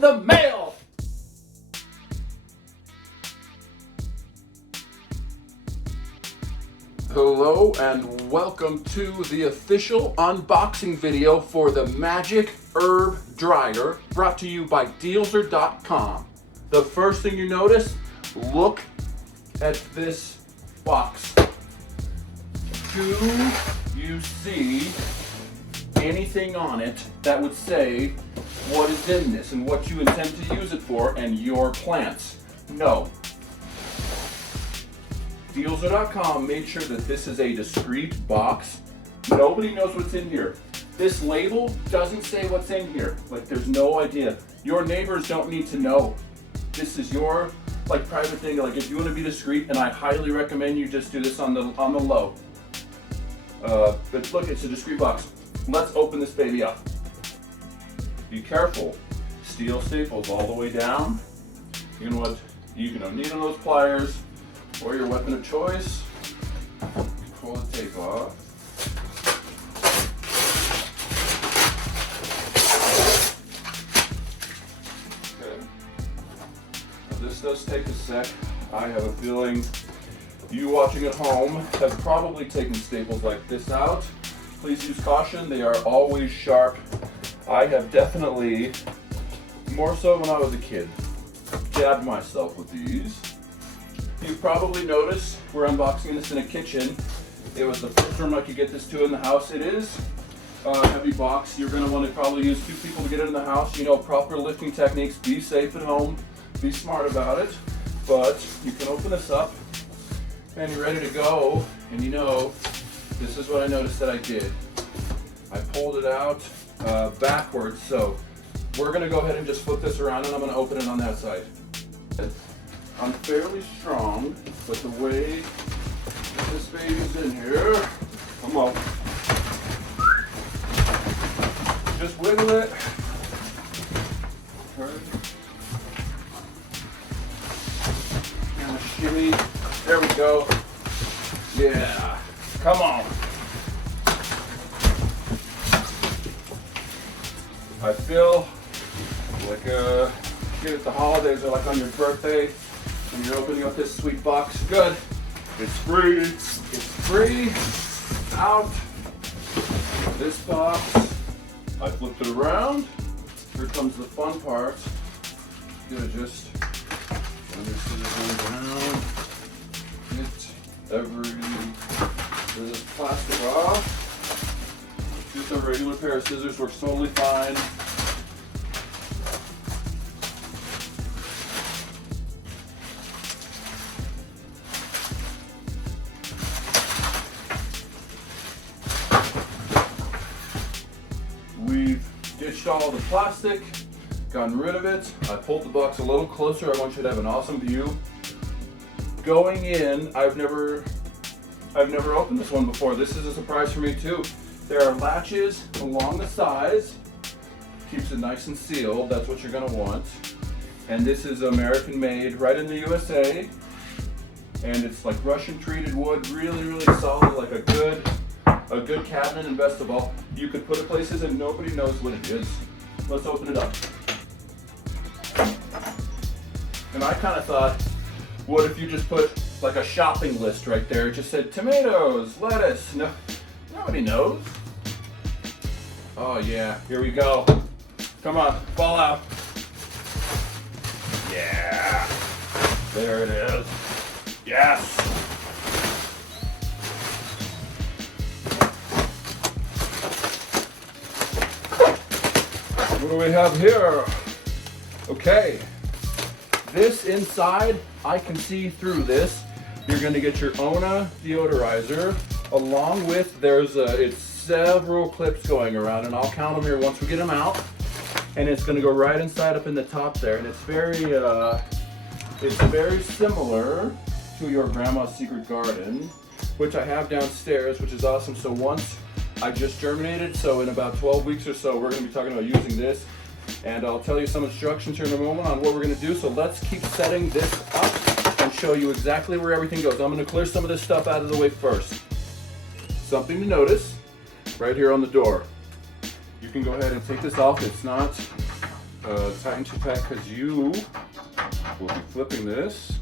in the mail. Hello and welcome to the official unboxing video for the Magic Herb Dryer, brought to you by Dealser.com. The first thing you notice, look at this box. Do you see anything on it that would say what is in this and what you intend to use it for and your plants? No. Dealser.com made sure that this is a discreet box. Nobody knows what's in here. This label doesn't say what's in here. Like, there's no idea. Your neighbors don't need to know. This is your private thing. Like, if you want to be discreet, and I highly recommend you just do this on the low. But look, it's a discreet box. Let's open this baby up. Be careful. Steel staples all the way down. You know what? You can needle those pliers or your weapon of choice. Pull the tape off. Okay. Now this does take a sec. I have a feeling you watching at home have probably taken staples like this out. Please use caution. They are always sharp. I have definitely, more so when I was a kid, jabbed myself with these. You've probably noticed we're unboxing this in a kitchen. It was the first room I could get this to in the house. It is a heavy box. You're going to want to probably use 2 people to get it in the house. You know, proper lifting techniques. Be safe at home. Be smart about it. But you can open this up and you're ready to go. And you know, this is what I noticed that I did. I pulled it out backwards. So we're going to go ahead and just flip this around and I'm going to open it on that side. I'm fairly strong, but the way this baby's in here, come on. Just wiggle it. Turn. And a shimmy. There we go. Yeah. Come on. I feel like kid at the holidays or like on your birthday when you're opening up this sweet box. Good. It's free. It's free. Out. This box. I flipped it around. Here comes the fun part. You're gonna just run your scissors around. Get this plastic off. Just a regular pair of scissors works totally fine. We've ditched all the plastic, gotten rid of it. I pulled the box a little closer. I want you to have an awesome view. Going in, I've never opened this one before. This is a surprise for me too. There are latches along the sides. Keeps it nice and sealed. That's what you're gonna want. And this is American made, right in the USA. And it's like Russian treated wood, really, really solid, like a good cabinet, and best of all, you could put it places and nobody knows what it is. Let's open it up. And I kind of thought, what if you just put like a shopping list right there? It just said tomatoes, lettuce. No, nobody knows. Oh yeah, here we go. Come on, fall out. Yeah, there it is. Yes. What do we have here? Okay, this inside, I can see through this. You're going to get your Ona deodorizer, along with it's several clips going around, and I'll count them here once we get them out. And it's going to go right inside up in the top there, and it's very similar to your grandma's secret garden, which I have downstairs, which is awesome. So once I just germinated, so in about 12 weeks or so, we're going to be talking about using this. And I'll tell you some instructions here in a moment on what we're going to do. So let's keep setting this up and show you exactly where everything goes. I'm going to clear some of this stuff out of the way first. Something to notice right here on the door. You can go ahead and take this off. It's not tighten to pack because you will be flipping this.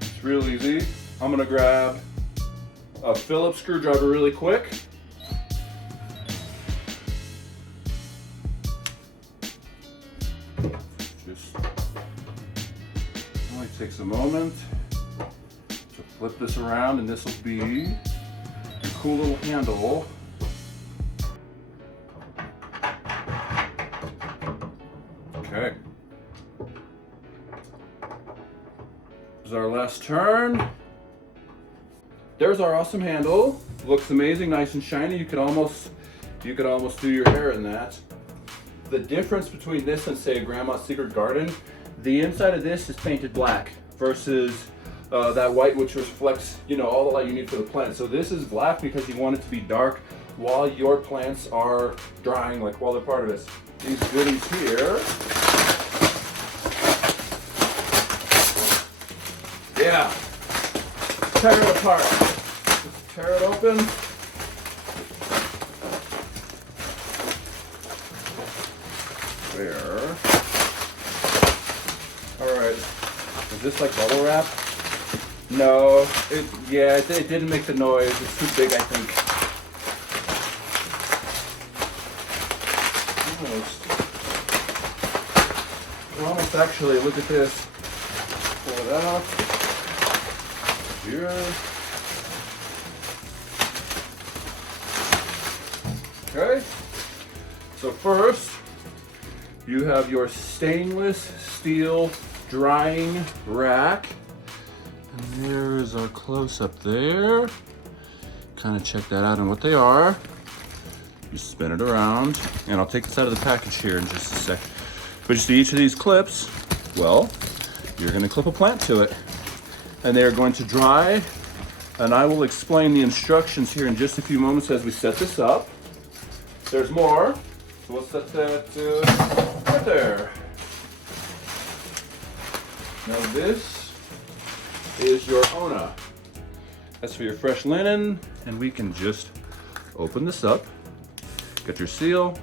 It's real easy. I'm gonna grab a Phillips screwdriver really quick. Just only takes a moment to flip this around, and this will be your cool little handle. Okay. This is our last turn. There's our awesome handle. Looks amazing, nice and shiny. You could almost do your hair in that. The difference between this and say Grandma's Secret Garden, the inside of this is painted black versus that white, which reflects, you know, all the light you need for the plant. So this is black because you want it to be dark while your plants are drying, like while they're part of this. These goodies here. Yeah. Tear it apart. Just tear it open. There. Alright. Is this like bubble wrap? No. It didn't make the noise. It's too big, I think. Almost actually, look at this. Pull it out. Here. Okay. So first, you have your stainless steel drying rack. And there's our close-up there. Kind of check that out and what they are. You spin it around, and I'll take this out of the package here in just a sec. But you see each of these clips, well, you're gonna clip a plant to it. And they're going to dry, and I will explain the instructions here in just a few moments as we set this up. There's more, so we'll set that right there. Now this is your Ona. That's for your fresh linen, and we can just open this up. Get your seal.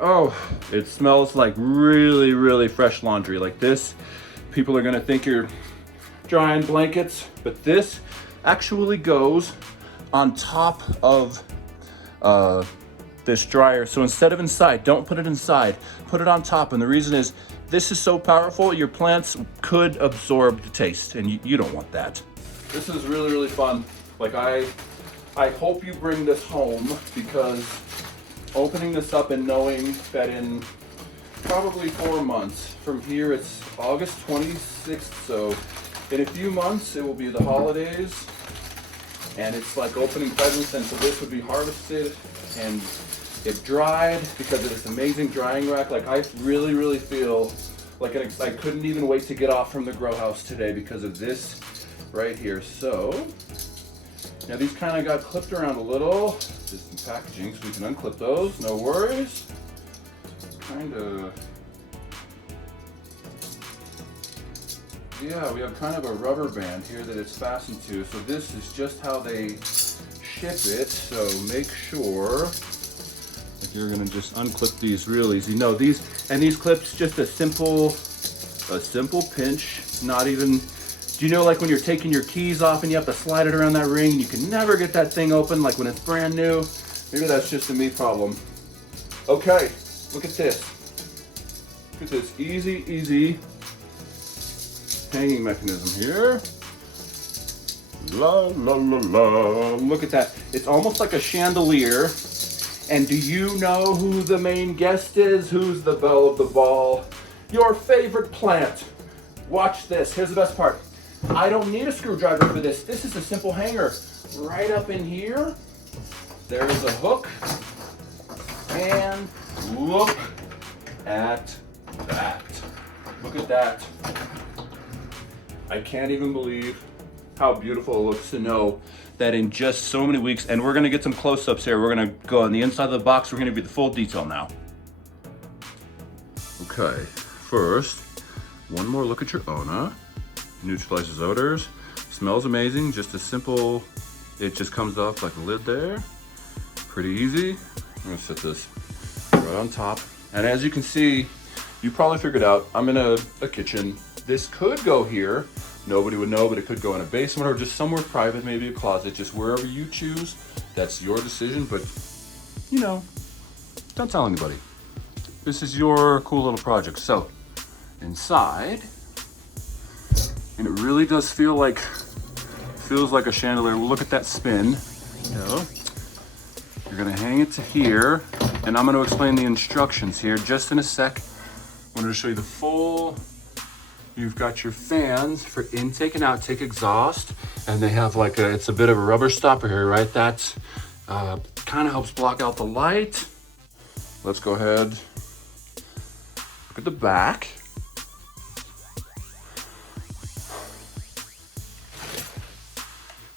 Oh, it smells like really, really fresh laundry. Like this, people are gonna think you're drying blankets, but this actually goes on top of this dryer. So instead of inside, don't put it inside, put it on top. And the reason is, this is so powerful, your plants could absorb the taste, and you don't want that. This is really, really fun. Like I hope you bring this home, because opening this up and knowing that in probably 4 months from here, it's August 26th, so in a few months it will be the holidays, and it's like opening presents. And so this would be harvested and it dried because of this amazing drying rack. Like I really, really feel like I couldn't even wait to get off from the grow house today because of this right here. So now these kind of got clipped around a little. Just some packaging, so we can unclip those, no worries. Yeah, we have kind of a rubber band here that it's fastened to. So this is just how they ship it. So make sure that you're gonna just unclip these real easy. No, these clips, just a simple pinch, not even, do you know, like when you're taking your keys off and you have to slide it around that ring and you can never get that thing open, like when it's brand new? Maybe that's just a me problem. Okay, look at this. Look at this easy hanging mechanism here. La la la la. Look at that. It's almost like a chandelier. And do you know who the main guest is? Who's the belle of the ball? Your favorite plant. Watch this. Here's the best part. I don't need a screwdriver for this. This is a simple hanger. Right up in here, there's a hook. And look at that. Look at that. I can't even believe how beautiful it looks to know that in just so many weeks, and we're gonna get some close-ups here. We're gonna go on the inside of the box. We're gonna be the full detail now. Okay, first, one more look at your Ona. Neutralizes odors. Smells amazing. Just a simple, it just comes off like a lid there. Pretty easy. I'm gonna set this right on top. And as you can see, you probably figured out I'm in a kitchen. This could go here. Nobody would know, but it could go in a basement or just somewhere private, maybe a closet, just wherever you choose. That's your decision, but you know, don't tell anybody. This is your cool little project. So inside, and it really does feels like a chandelier. Look at that spin. So you're gonna hang it to here, and I'm gonna explain the instructions here just in a sec. I wanted to show you the full. You've got your fans for intake and outtake exhaust, and they have like it's a bit of a rubber stopper here, right? That's kind of helps block out the light. Let's go ahead, look at the back.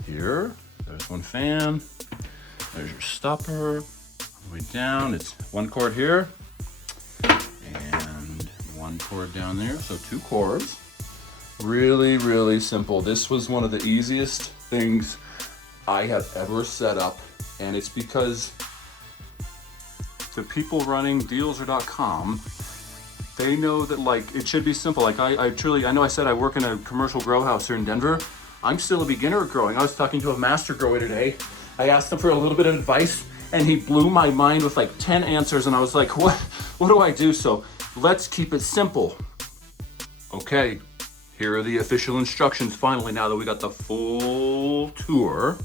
Here, there's one fan, there's your stopper, all the way down, it's one cord here, and one cord down there, so 2 cords. Really, really simple. This was one of the easiest things I have ever set up, and it's because the people running Dealser.com, they know that like it should be simple. Like I know I said I work in a commercial grow house here in Denver. I'm still a beginner at growing. I was talking to a master grower today. I asked him for a little bit of advice, and he blew my mind with like 10 answers, and I was like, what do I do? So let's keep it simple. Okay, here are the official instructions finally, now that we got the full tour.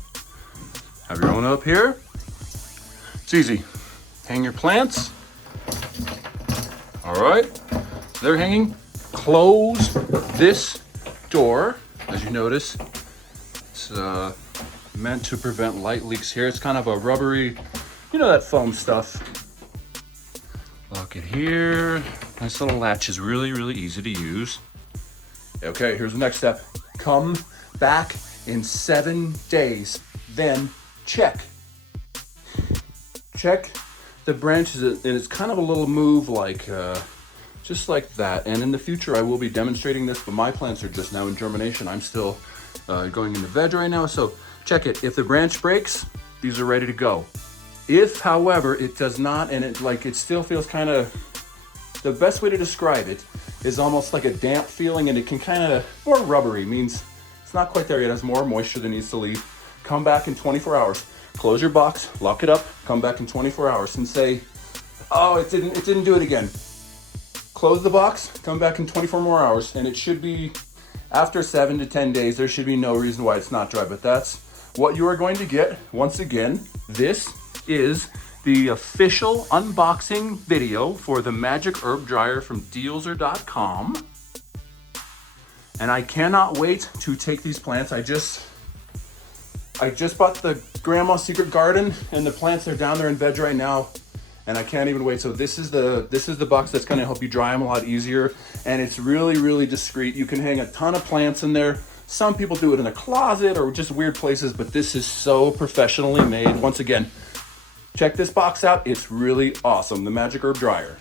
Have your own up here. It's easy. Hang your plants. All right, they're hanging. Close this door. As you notice, it's meant to prevent light leaks here. It's kind of a rubbery, you know, that foam stuff. Lock it here. Nice little latch is really, really easy to use. Okay, here's the next step. Come back in 7 days, then check. Check the branches, and it's kind of a little move like, just like that. And in the future, I will be demonstrating this, but my plants are just now in germination. I'm still going into veg right now, so check it. If the branch breaks, these are ready to go. If, however, it does not, and it still feels kind of, the best way to describe it is almost like a damp feeling, and it can kind of, more rubbery, means it's not quite there yet, it has more moisture than needs to leave. Come back in 24 hours. Close your box, lock it up, come back in 24 hours and say, oh, it didn't do it again. Close the box, come back in 24 more hours, and it should be, after 7 to 10 days, there should be no reason why it's not dry, but that's what you are going to get. Once again, this is the official unboxing video for the Magic Herb Dryer from Dealser.com. And I cannot wait to take these plants. I just bought the Grandma's Secret Garden, and the plants are down there in veg right now, and I can't even wait. So this is the box that's gonna help you dry them a lot easier, and it's really, really discreet. You can hang a ton of plants in there. Some people do it in a closet or just weird places, but this is so professionally made. Once again, check this box out. It's really awesome. The Magic Herb Dryer.